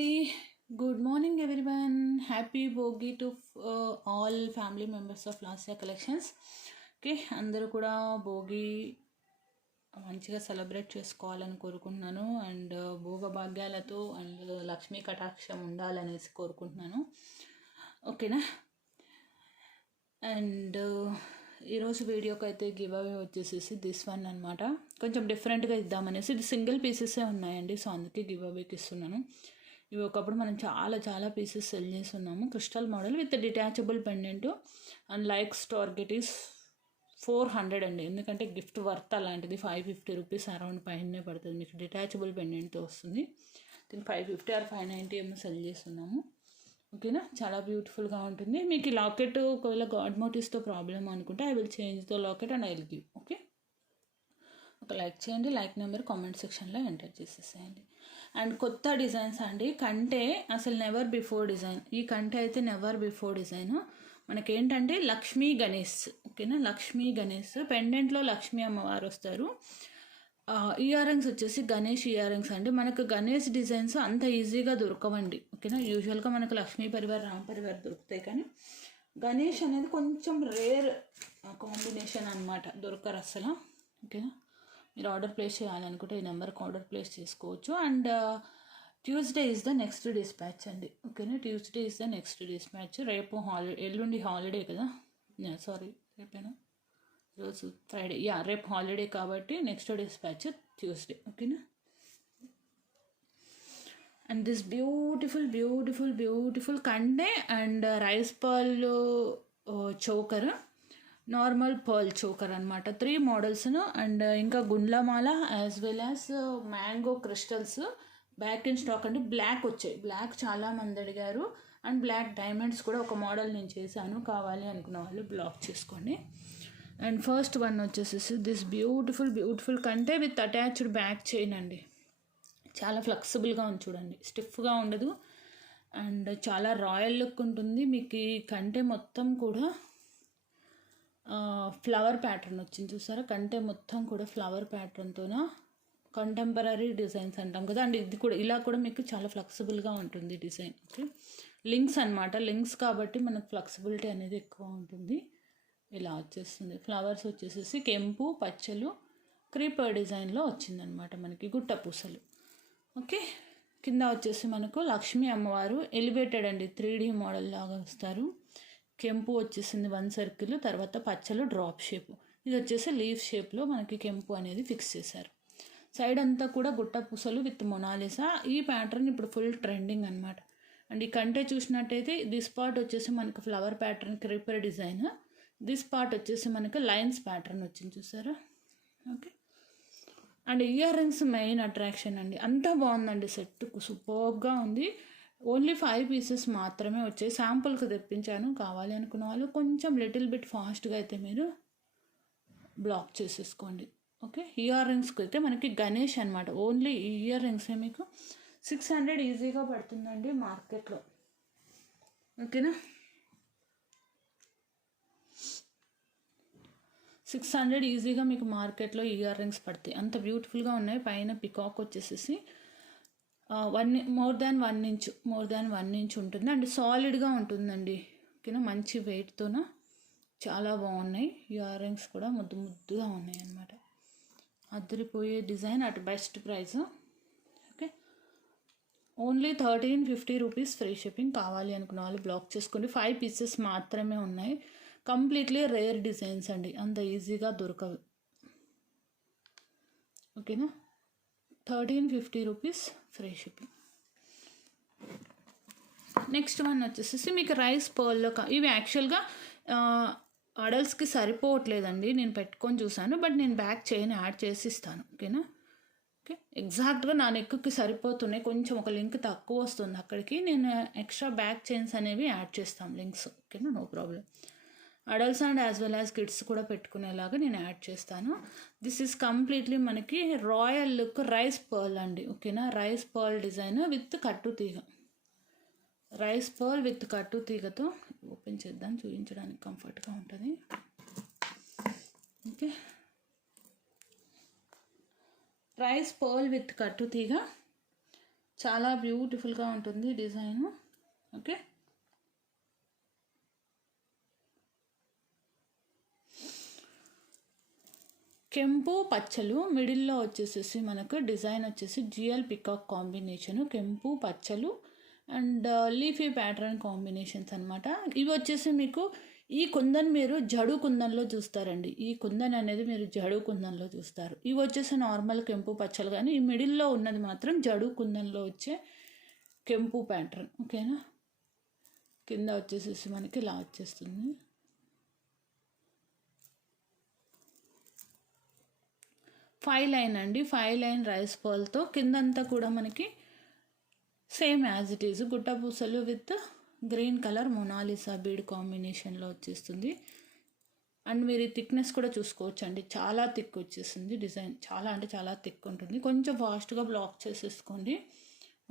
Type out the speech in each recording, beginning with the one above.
అండి. Good morning everyone. Happy Bhogi to all family members of Lasya collections. Okay, అందరూ కూడా భోగి మంచిగా సెలబ్రేట్ చేసుకోవాలని కోరుకుంటున్నాను. అండ్ భోగ భాగ్యాలతో అండ్ లక్ష్మీ కటాక్షం ఉండాలనేసి కోరుకుంటున్నాను. ఓకేనా. అండ్ ఈరోజు వీడియోకి అయితే గివ్ అవే వచ్చేసేసి దిస్ వన్ అనమాట. కొంచెం డిఫరెంట్గా ఇద్దామనేసి, ఇది సింగిల్ పీసెసే ఉన్నాయండి, సో అందుకే గివ్ అవేకి ఇస్తున్నాను. ఇవి ఒకప్పుడు మనం చాలా పీసెస్ సెల్ చేస్తున్నాము. Crystal model with detachable pendant and likes target is 400 అండి. ఎందుకంటే గిఫ్ట్ వర్త్ అలాంటిది. 550 రూపీస్ అరౌండ్ పైనే పడుతుంది మీకు. డిటాచబుల్ పెండెంట్తో వస్తుంది. దీనికి 550 ఆర్ 590 ఏమో సెల్ చేస్తున్నాము. ఓకేనా, చాలా బ్యూటిఫుల్గా ఉంటుంది. మీకు ఈ లాకెట్ ఒకవేళ గాడ్ మోటివ్స్తో ప్రాబ్లమ్ అనుకుంటే I will change the locket and I will give. Okay, ఒక లైక్ చేయండి. లైక్ నెంబర్ కామెంట్ సెక్షన్లో ఎంటర్ చేసేసేయండి. అండ్ కొత్త డిజైన్స్ అండి. కంటే అసలు నెవర్ బిఫోర్ డిజైన్. ఈ కంటే అయితే నెవర్ బిఫోర్ డిజైన్. మనకేంటంటే లక్ష్మీ గణేష్. ఓకేనా, లక్ష్మీ గణేష్ పెండెంట్లో లక్ష్మీ అమ్మవారు వస్తారు. ఇయర్ రింగ్స్ వచ్చేసి గణేష్ ఇయర్ రింగ్స్ అండి. మనకు గణేష్ డిజైన్స్ అంత ఈజీగా దొరకవండి. ఓకేనా, యూజువల్గా మనకు లక్ష్మీ పరివార్ రామ్ పరివార్ దొరుకుతాయి, కానీ గణేష్ అనేది కొంచెం రేర్ కాంబినేషన్ అనమాట, దొరకరు అసలు. ఓకేనా, మీరు ఆర్డర్ ప్లేస్ చేయాలనుకుంటే ఈ నెంబర్కి ఆర్డర్ ప్లేస్ చేసుకోవచ్చు. And Tuesday is the next dispatch అండి. ఓకేనా, Tuesday is the next dispatch. రేపు హాలిడే, ఎల్లుండి హాలిడే కదా, సారీ రేపేనా, రోజు ఫ్రైడే, రేపు హాలిడే కాబట్టి నెక్స్ట్ డిస్పాచ్ ట్యూస్డే. ఓకేనా. అండ్ దిస్ బ్యూటిఫుల్ కండే and rice pearl choker, normal pearl choker అనమాట. 3 మోడల్స్ను. అండ్ ఇంకా గుండ్లమాల as well as mango crystals back in stock అండి. బ్లాక్ వచ్చాయి, బ్లాక్ చాలామంది అడిగారు. అండ్ బ్లాక్ డైమండ్స్ కూడా ఒక మోడల్ నేను చేశాను, కావాలి అనుకున్న వాళ్ళు బ్లాక్ చేసుకోండి. అండ్ ఫస్ట్ వన్ వచ్చేసేసి దిస్ బ్యూటిఫుల్ కంటే విత్ అటాచ్డ్ బ్యాక్ చైన్ అండి. చాలా ఫ్లెక్సిబుల్గా ఉంది చూడండి, స్టిఫ్గా ఉండదు. అండ్ చాలా రాయల్ లుక్ ఉంటుంది. మీకు ఈ కంటే మొత్తం కూడా ఫ్లవర్ ప్యాటర్న్ వచ్చింది చూసారా. కంటే మొత్తం కూడా ఫ్లవర్ ప్యాటర్న్తోన కంటెంపరీ డిజైన్స్ అంటాం కదా. అండ్ ఇది కూడా ఇలా కూడా మీకు చాలా ఫ్లెక్సిబుల్గా ఉంటుంది డిజైన్. ఓకే, లింక్స్ అనమాట. లింక్స్ కాబట్టి మనకు ఫ్లెక్సిబిలిటీ అనేది ఎక్కువ ఉంటుంది. ఇలా వచ్చేస్తుంది. ఫ్లవర్స్ వచ్చేసేసి కెంపు పచ్చలు క్రీపర్ డిజైన్లో వచ్చిందనమాట మనకి, గుట్ట పూసలు. ఓకే, కింద వచ్చేసి మనకు లక్ష్మీ అమ్మవారు ఎలివేటెడ్ అండి, 3D మోడల్ లాగా వస్తారు. కెంపు వచ్చేసింది 1 సర్కిల్, తర్వాత పచ్చలు డ్రాప్ షేప్. ఇది వచ్చేసి లీఫ్ షేప్లో మనకి కెంపు అనేది ఫిక్స్ చేశారు. సైడ్ అంతా కూడా గుట్ట పూసలు విత్ మొనాలిసా. ఈ ప్యాటర్న్ ఇప్పుడు ఫుల్ ట్రెండింగ్ అనమాట. అండ్ ఈ కంటే చూసినట్టయితే దిస్ పార్ట్ వచ్చేసి మనకు flower pattern creeper design, this part వచ్చేసి మనకు లైన్స్ ప్యాటర్న్ వచ్చింది చూసారా. Okay, and ear rings main attraction అండి. అంతా బాగుందండి, సెట్ సూపర్గా ఉంది. ఓన్లీ 5 పీసెస్ మాత్రమే వచ్చాయి, శాంపుల్కి తెప్పించాను. కావాలి అనుకున్న వాళ్ళు కొంచెం లిటిల్ బిట్ ఫాస్ట్గా అయితే మీరు బ్లాక్ చేసేసుకోండి. ఓకే, ఇయర్ రింగ్స్కి అయితే మనకి గణేష్ అనమాట. ఓన్లీ ఇయర్ రింగ్సే మీకు 600 ఈజీగా పడుతుందండి మార్కెట్లో. ఓకేనా, 600 ఈజీగా మీకు మార్కెట్లో ఇయర్ రింగ్స్ పడతాయి. అంత బ్యూటిఫుల్గా ఉన్నాయి. పైన పికాక్ వచ్చేసేసి మోర్ దాన్ 1 ఇంచ్ ఉంటుంది. అండ్ సాలిడ్గా ఉంటుందండి. ఓకేనా, మంచి వెయిట్తోన చాలా బాగున్నాయి. ఇయర్ రింగ్స్ కూడా ముద్దుగా ఉన్నాయి అన్నమాట. అదిరిపోయే design at best price. Okay, only 1350 rupees free shipping. కావాలి అనుకున్న వాళ్ళు బ్లాక్ చేసుకోండి. 5 పీసెస్ మాత్రమే ఉన్నాయి. కంప్లీట్లీ రేర్ డిజైన్స్ అండి, అంత ఈజీగా దొరకవు. ఓకేనా, 1350 rupees free shipping. Next one వచ్చేసి మీకు రైస్ పర్ల్లో ఇవి యాక్చువల్గా అడల్ట్స్కి సరిపోవట్లేదండి. నేను పెట్టుకొని చూసాను, బట్ నేను బ్యాక్ చైన్ యాడ్ చేసి ఇస్తాను. ఓకేనా. ఓకే, ఎగ్జాక్ట్గా నా నెక్కి సరిపోతున్నాయి. కొంచెం ఒక లింక్ తక్కువ వస్తుంది అక్కడికి, నేను ఎక్స్ట్రా బ్యాక్ చైన్స్ అనేవి యాడ్ చేస్తాను లింక్స్. ఓకేనా, no problem. Adults and as well as kids కూడా పెట్టుకునేలాగా నేను యాడ్ చేస్తాను. దిస్ ఈజ్ కంప్లీట్లీ మనకి రాయల్ లుక్ రైస్ పర్ల్ అండి. ఓకేనా, రైస్ పర్ల్ డిజైన్ విత్ కట్టు తీగ. రైస్ పర్ల్ విత్ కట్టు తీగతో ఓపెన్ చేద్దాం, చూపించడానికి కంఫర్ట్గా ఉంటుంది. ఓకే, రైస్ పర్ల్ విత్ కట్టు తీగ చాలా బ్యూటిఫుల్గా ఉంటుంది డిజైన్. ఓకే, కెంపు పచ్చలు మిడిల్లో వచ్చేసేసి మనకు డిజైన్ వచ్చేసి జిఎల్ పికాక్ కాంబినేషను, కెంపు పచ్చలు అండ్ లీఫీ ప్యాటర్న్ కాంబినేషన్స్ అనమాట. ఇవి వచ్చేసి మీకు ఈ కుందన్ మీరు జడు కుందన్లో చూస్తారండి. ఈ కుందన్ అనేది మీరు జడు కుందన్లో చూస్తారు. ఇవి వచ్చేసి నార్మల్ కెంపు పచ్చలు, కానీ ఈ మిడిల్లో ఉన్నది మాత్రం జడు కుందన్లో వచ్చే కెంపు ప్యాటర్న్. ఓకేనా, కింద వచ్చేసేసి మనకి ఇలా వచ్చేస్తుంది. ఫైవ్ లైన్ అండి, 5 లైన్ రైస్ పర్ల్తో కిందంతా కూడా మనకి సేమ్ యాజ్ ఇట్ ఈజ్ గుట్ట పూసలు with green colour Mona Lisa bead కాంబినేషన్లో వచ్చేస్తుంది. అండ్ మీరు ఈ థిక్నెస్ కూడా చూసుకోవచ్చు అండి, చాలా థిక్ వచ్చేస్తుంది డిజైన్. చాలా అంటే చాలా థిక్ ఉంటుంది. కొంచెం ఫాస్ట్గా బ్లాక్ చేసేసుకోండి.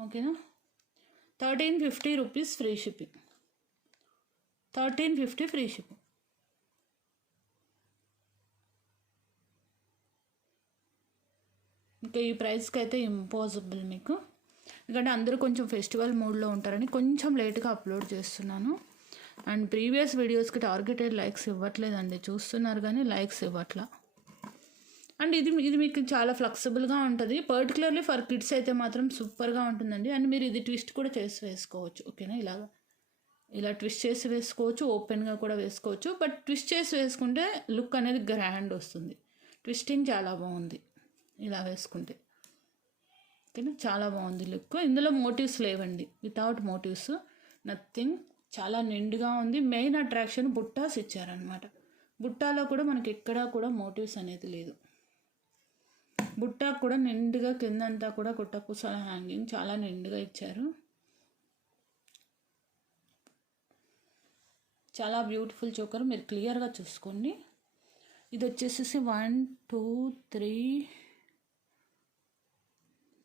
ఓకేనా, 1350 rupees free shipping. 1350 free shipping. ఇంకా ఈ ప్రైస్కి అయితే ఇంపాసిబుల్ మీకు, ఎందుకంటే అందరూ కొంచెం ఫెస్టివల్ మూడ్లో ఉంటారని కొంచెం లేట్గా అప్లోడ్ చేస్తున్నాను. అండ్ ప్రీవియస్ వీడియోస్కి టార్గెటెడ్ లైక్స్ ఇవ్వట్లేదండి, చూస్తున్నారు కానీ లైక్స్ ఇవ్వట్లా. అండ్ ఇది మీకు చాలా ఫ్లెక్సిబుల్గా ఉంటుంది. పర్టికులర్లీ ఫర్ కిడ్స్ అయితే మాత్రం సూపర్గా ఉంటుందండి. అండ్ మీరు ఇది ట్విస్ట్ కూడా చేసి వేసుకోవచ్చు. ఓకేనా, ఇలా ట్విస్ట్ చేసి వేసుకోవచ్చు, ఓపెన్గా కూడా వేసుకోవచ్చు. బట్ ట్విస్ట్ చేసి వేసుకుంటే లుక్ అనేది గ్రాండ్ వస్తుంది. ట్విస్టింగ్ చాలా బాగుంది ఇలా వేసుకుంటే. ఓకేనా, చాలా బాగుంది లుక్. ఇందులో మోటివ్స్ లేవండి, వితౌట్ మోటివ్స్, నథింగ్. చాలా నిండుగా ఉంది. మెయిన్ అట్రాక్షన్ బుట్టాస్ ఇచ్చారనమాట. బుట్టాలో కూడా మనకి ఎక్కడా కూడా మోటివ్స్ అనేది లేదు. బుట్టా కూడా నిండుగా కిందంతా కూడా గుట్టపూసల హ్యాంగింగ్ చాలా నిండుగా ఇచ్చారు. చాలా బ్యూటిఫుల్ చోకర్, మీరు క్లియర్గా చూసుకోండి. ఇది వచ్చేసేసి 1 2 3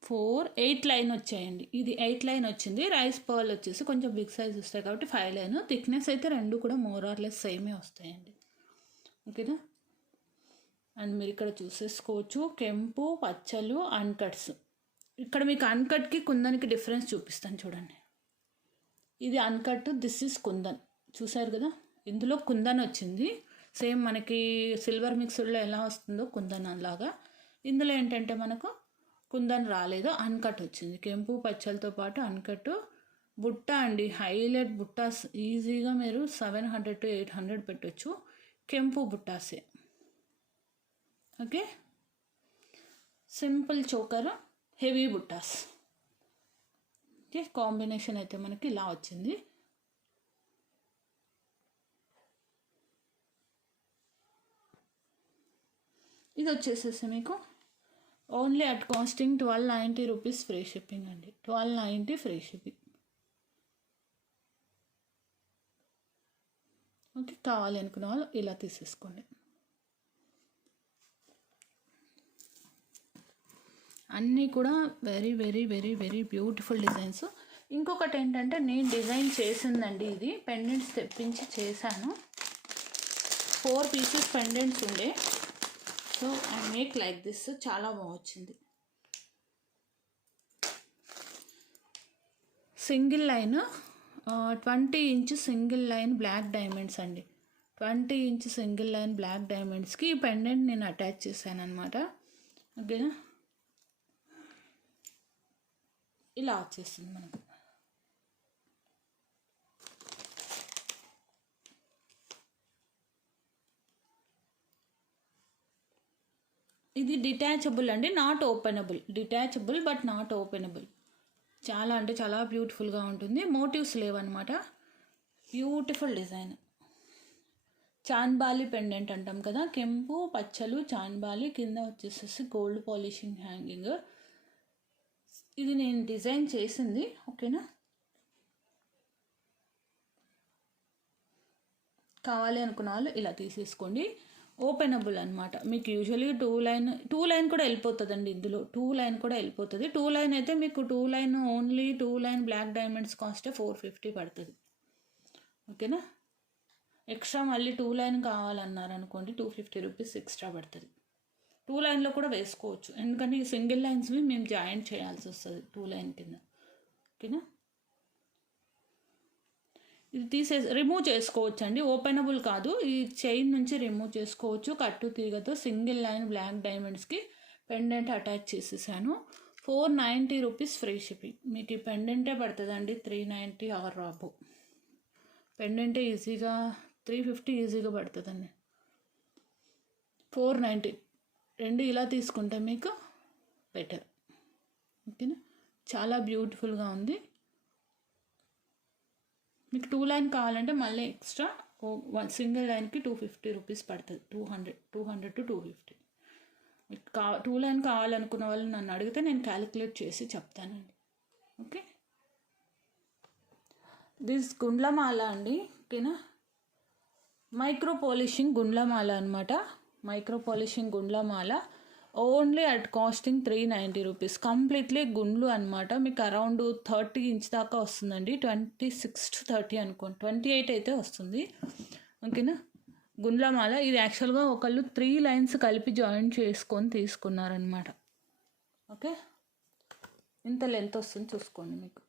4 8 లైన్ వచ్చాయండి. ఇది 8 లైన్ వచ్చింది. రైస్ పర్ల్ వచ్చేసి కొంచెం బిగ్ సైజ్ వస్తాయి కాబట్టి 5 లైన్. థిక్నెస్ అయితే రెండు కూడా మోర్ ఆర్ లెస్ సేమే వస్తాయండి. ఓకేనా, అండ్ మీరు ఇక్కడ చూసేసుకోవచ్చు కెంపు పచ్చలు అన్కట్స్. ఇక్కడ మీకు అన్కట్కి కుందన్కి డిఫరెన్స్ చూపిస్తాను చూడండి. ఇది అన్కట్, దిస్ ఈజ్ కుందన్. చూసారు కదా, ఇందులో కుందన్ వచ్చింది. సేమ్ మనకి సిల్వర్ మిక్స్డ్లో ఎలా వస్తుందో కుందన్ అలాగా. ఇందులో ఏంటంటే మనకు కుందన్ రాలేదు, అన్కట్ వచ్చింది. కెంపు పచ్చలతో పాటు అన్కట్. బుట్ట అండి, హైలైట్ బుట్టాస్. ఈజీగా మీరు 700 to 800 పెట్టచ్చు. కెంపు బుట్టాసే. ఓకే, సింపుల్ చోకర్, హెవీ బుట్టాస్. ఓకే, కాంబినేషన్ అయితే మనకి ఇలా వచ్చింది. ఇది వచ్చేసేసి మీకు only at costing 1290 rupees free shipping అండి. 1290 ఫ్రీ షిప్పింగ్. ఓకే, కావాలి అనుకున్న వాళ్ళు ఇలా తీసేసుకోండి. అన్నీ కూడా very very very very beautiful designs. ఇంకొకటి ఏంటంటే నేను డిజైన్ చేసిందండి, ఇది పెండెంట్స్ తెప్పించి చేశాను. 4 పీసెస్ పెండెంట్స్ ఉండే. So I make like this. చాలా బాగా వచ్చింది. Single line 20 inch single line black diamonds అండి. 20 ఇంచ్ సింగిల్ లైన్ బ్లాక్ డైమండ్స్కి ఈ పెండెంట్ నేను అటాచ్ చేశాను అనమాట. ఓకేనా, ఇలా వచ్చేస్తుంది మనకు. ఇది డిటాచబుల్ అండి, not openable. Detachable but not openable. చాలా అంటే చాలా బ్యూటిఫుల్గా ఉంటుంది. మోటివ్స్ లేవన్నమాట. Beautiful design. చాన్బాలి పెండెంట్ అంటాం కదా, కెంపు పచ్చలు చాన్బాలి, కింద వచ్చేసేసి గోల్డ్ పాలిషింగ్ హ్యాంగింగ్. ఇది నేను డిజైన్ చేసింది. ఓకేనా, కావాలి అనుకున్న వాళ్ళు ఇలా తీసేసుకోండి. ఓపెనబుల్ అనమాట. మీకు యూజువల్లీ టూ లైన్ కూడా వెళ్ళిపోతుందండి. ఇందులో 2 లైన్ కూడా వెళ్ళిపోతుంది. 2 లైన్ అయితే మీకు 2 line only 2 line black diamonds cost 450 పడుతుంది. ఓకేనా, ఎక్స్ట్రా మళ్ళీ 2 లైన్ కావాలన్నారనుకోండి 250 రూపీస్ ఎక్స్ట్రా పడుతుంది. 2 లైన్లో కూడా వేసుకోవచ్చు, ఎందుకంటే ఈ సింగిల్ లైన్స్వి మేము జాయింట్ చేయాల్సి వస్తుంది 2 లైన్ కింద. ఓకేనా. ఇది రిమూవ్ చేసుకోవచ్చు అండి, ఓపెనబుల్ కాదు. ఈ చైన్ నుంచి రిమూవ్ చేసుకోవచ్చు. కట్టు తీగతో సింగిల్ లైన్ బ్లాక్ డైమండ్స్కి పెండెంట్ అటాచ్ చేసేసాను. 490 రూపీస్ ఫ్రీ షిప్పింగ్. మీకు ఈ పెండెంటే పడుతుందండి 390 ఆర్ రాబో. పెండెంటే ఈజీగా 350 ఈజీగా పడుతుందండి. 490 రెండు ఇలా తీసుకుంటే మీకు బెటర్. ఓకేనా, చాలా బ్యూటిఫుల్గా ఉంది. మీకు 2 లైన్ కావాలంటే మళ్ళీ ఎక్స్ట్రా సింగిల్ లైన్కి 250 రూపీస్ పడుతుంది. 200 to 250. మీకు 2 లైన్ కావాలనుకున్న వాళ్ళు నన్ను అడిగితే నేను క్యాలిక్యులేట్ చేసి చెప్తానండి. ఓకే, దిస్ గుండ్లమాల అండి. ఓకేనా, మైక్రో పాలిషింగ్ గుండ్లమాల అనమాట. మైక్రో పాలిషింగ్ గుండ్లమాల only at costing 390 rupees. Completely గుండ్లు అనమాట. మీకు అరౌండ్ 30 ఇంచ్ దాకా వస్తుందండి. 26 to 30 అనుకోండి, 28 అయితే వస్తుంది. ఓకేనా, గుండ్లమాల ఇది యాక్చువల్గా ఒకళ్ళు 3 లైన్స్ కలిపి జాయిన్ చేసుకొని తీసుకున్నారనమాట. ఓకే, ఇంత లెంత్ వస్తుంది చూసుకోండి. మీకు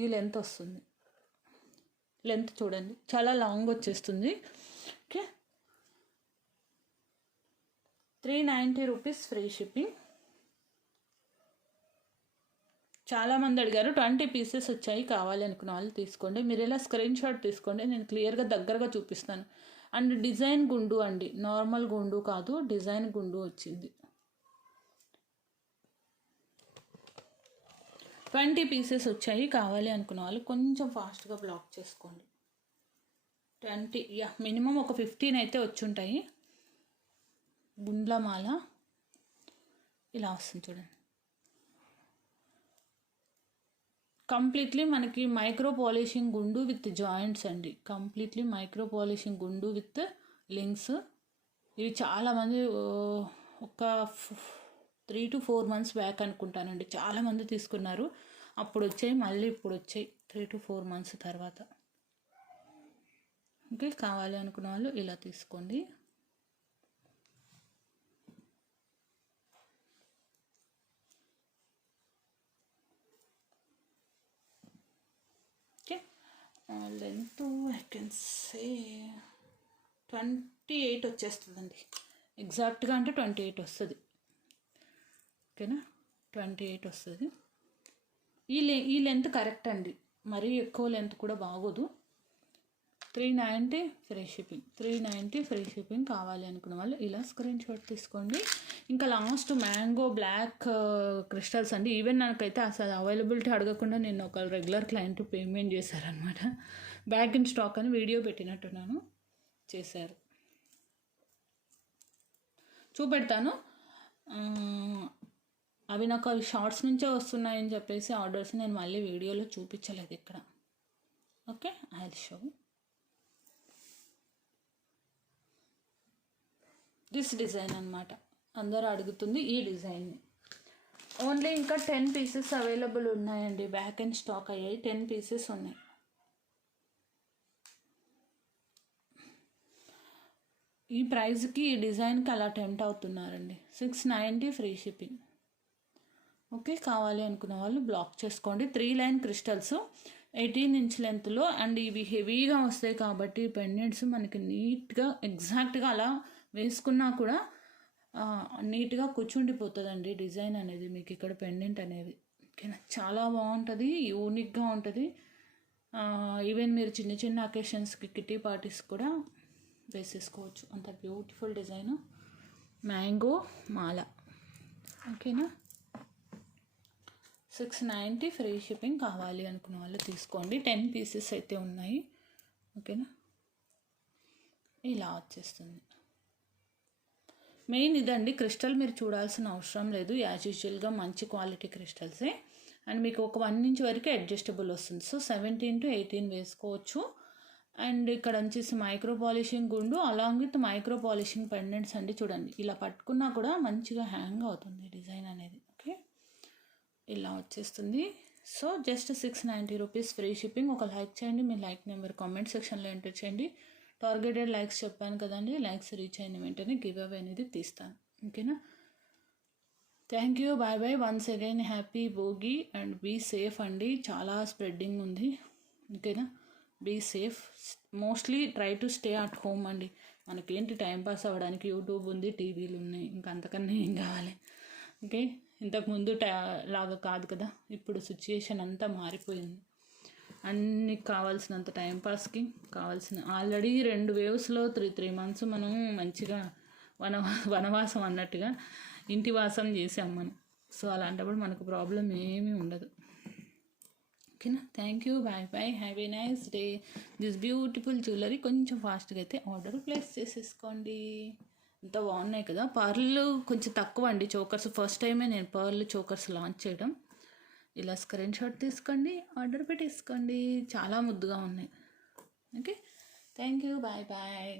ఈ లెంత్ వస్తుంది, లెంత్ చూడండి చాలా లాంగ్ వచ్చేస్తుంది. Okay, 390 rupees free shipping. చాలామంది అడిగారు, 20 పీసెస్ వచ్చాయి, కావాలి అనుకున్న వాళ్ళు తీసుకోండి. మీరు ఇలా స్క్రీన్ షాట్ తీసుకోండి, నేను క్లియర్గా దగ్గరగా చూపిస్తాను. అండ్ డిజైన్ గుండు అండి, నార్మల్ గుండు కాదు, డిజైన్ గుండు వచ్చింది. 20 పీసెస్ వచ్చాయి, కావాలి అనుకున్న వాళ్ళు కొంచెం ఫాస్ట్గా బ్లాక్ చేసుకోండి. 20 మినిమం ఒక 15 అయితే వచ్చుంటాయి. గుండ్లమాల ఇలా వస్తుంది చూడండి. కంప్లీట్లీ మనకి మైక్రో పాలిషింగ్ గుండు విత్ జాయింట్స్ అండి. కంప్లీట్లీ మైక్రో పాలిషింగ్ గుండు విత్ లింక్స్. ఇవి చాలామంది ఒక 3 to 4 months బ్యాక్ అనుకుంటానండి చాలామంది తీసుకున్నారు. అప్పుడు వచ్చాయి, మళ్ళీ ఇప్పుడు వచ్చాయి 3 to 4 months తర్వాత. ఓకే, కావాలి అనుకున్న వాళ్ళు ఇలా తీసుకోండి. లెంత్ ఐ కెన్ సే 28 వచ్చేస్తుందండి. ఎగ్జాక్ట్గా అంటే 28 వస్తుంది. ఓకేనా, 28 వస్తుంది. ఈ లెంత్ కరెక్ట్ అండి, మరీ ఎక్కువ లెంత్ కూడా బాగోదు. 390 ఫ్రీ షిప్పింగ్. 390 free shipping. కావాలి అనుకున్న వాళ్ళు ఇలా స్క్రీన్ షాట్ తీసుకోండి. ఇంకా లాస్ట్ మ్యాంగో బ్లాక్ క్రిస్టల్స్ అండి. ఈవెన్ నాకైతే అసలు అవైలబిలిటీ అడగకుండా నేను ఒక రెగ్యులర్ క్లయింట్ పేమెంట్ చేశారనమాట. బ్యాక్ ఇన్ స్టాక్ అని వీడియో పెట్టినట్టున్నాను, చేశారు. చూపెడతాను. అవి నాకు అవి షార్ట్స్ నుంచే వస్తున్నాయని చెప్పేసి ఆర్డర్స్ నేను మళ్ళీ వీడియోలో చూపించలేదు ఇక్కడ. Okay, I will show this design అనమాట. అందరూ అడుగుతుంది ఈ డిజైన్ని. ఓన్లీ ఇంకా 10 పీసెస్ అవైలబుల్ ఉన్నాయండి. బ్యాక్ అండ్ స్టాక్ అయ్యాయి, 10 పీసెస్ ఉన్నాయి. ఈ ప్రైస్కి ఈ డిజైన్కి అలా టెంప్ట్ అవుతున్నారండి. 690 free shipping. ఓకే, కావాలి అనుకున్న వాళ్ళు బ్లాక్ చేసుకోండి. 3 లైన్ క్రిస్టల్స్ 18 ఇంచ్ లెంత్లో. అండ్ ఇవి హెవీగా వస్తాయి కాబట్టి పెండెంట్స్ మనకి నీట్గా ఎగ్జాక్ట్గా అలా వేసుకున్నా కూడా నీట్గా కూర్చుండిపోతుందండి డిజైన్ అనేది. మీకు ఇక్కడ పెండెంట్ అనేది ఓకేనా, చాలా బాగుంటుంది, యూనిక్గా ఉంటుంది. ఈవెన్ మీరు చిన్న చిన్న అకేషన్స్కి కిటీ పార్టీస్ కూడా వేసేసుకోవచ్చు. అంత బ్యూటిఫుల్ డిజైన్ మ్యాంగో మాల. ఓకేనా, 690 ఫ్రీ షిప్పింగ్. కావాలి అనుకున్న వాళ్ళు తీసుకోండి. 10 పీసెస్ అయితే ఉన్నాయి. ఓకేనా, ఇలా వచ్చేస్తుంది. మెయిన్ ఇదండి, క్రిస్టల్ మీరు చూడాల్సిన అవసరం లేదు. యాజ్ యూజువల్గా మంచి క్వాలిటీ క్రిస్టల్సే. అండ్ మీకు ఒక 1 ఇంచ్ వరకు అడ్జస్టబుల్ వస్తుంది. సో 17 to 18 వేసుకోవచ్చు. అండ్ ఇక్కడ వచ్చేసి మైక్రో పాలిషింగ్ గుండు along with micro polishing pendants అండి. చూడండి, ఇలా పట్టుకున్నా కూడా మంచిగా హ్యాంగ్ అవుతుంది డిజైన్ అనేది. ఓకే, ఇలా వచ్చేస్తుంది. So just 690 rupees free shipping. ఒక లైక్ చేయండి, మీ లైక్ నెంబర్ కామెంట్ సెక్షన్లో ఎంటర్ చేయండి. టార్గెటెడ్ లైక్స్ చెప్పాను కదండి, లైక్స్ రీచ్ అయిన వెంటనే గివ్ అవే అనేది తీస్తాను. ఓకేనా, thank you, bye bye. Once again happy Bhogi and be safe అండి. చాలా స్ప్రెడ్డింగ్ ఉంది, ఓకేనా. Be safe. Mostly try to stay at home అండి. మనకేంటి టైంపాస్ అవ్వడానికి యూట్యూబ్ ఉంది, టీవీలు ఉన్నాయి, ఇంకా అంతకన్నా ఏం కావాలి. ఓకే, ఇంతకుముందు లాగా కాదు కదా, ఇప్పుడు సిచ్యుయేషన్ అంతా మారిపోయింది. అన్ని కావాల్సినంత టైంపాస్కి కావాల్సిన ఆల్రెడీ 2 వేవ్స్లో 3 months మనం మంచిగా వనవాసం అన్నట్టుగా ఇంటి వాసం చేసాం మనం. సో అలాంటప్పుడు మనకు ప్రాబ్లం ఏమీ ఉండదు, ఓకేనా. Thank you, bye bye, have a nice day. This beautiful jewellery కొంచెం ఫాస్ట్గా అయితే ఆర్డర్ ప్లేస్ చేసేసుకోండి. ఇంత బాగున్నాయి కదా. పర్ల్ కొంచెం తక్కువ అండి చోకర్స్. ఫస్ట్ టైమే నేను పర్ల్ చోకర్స్ లాంచ్ చేయడం. ఇలా స్క్రీన్ షాట్ తీసుకోండి, ఆర్డర్ పెట్టేసుకోండి. చాలా ముద్దుగా ఉన్నాయి. Okay, thank you, bye bye.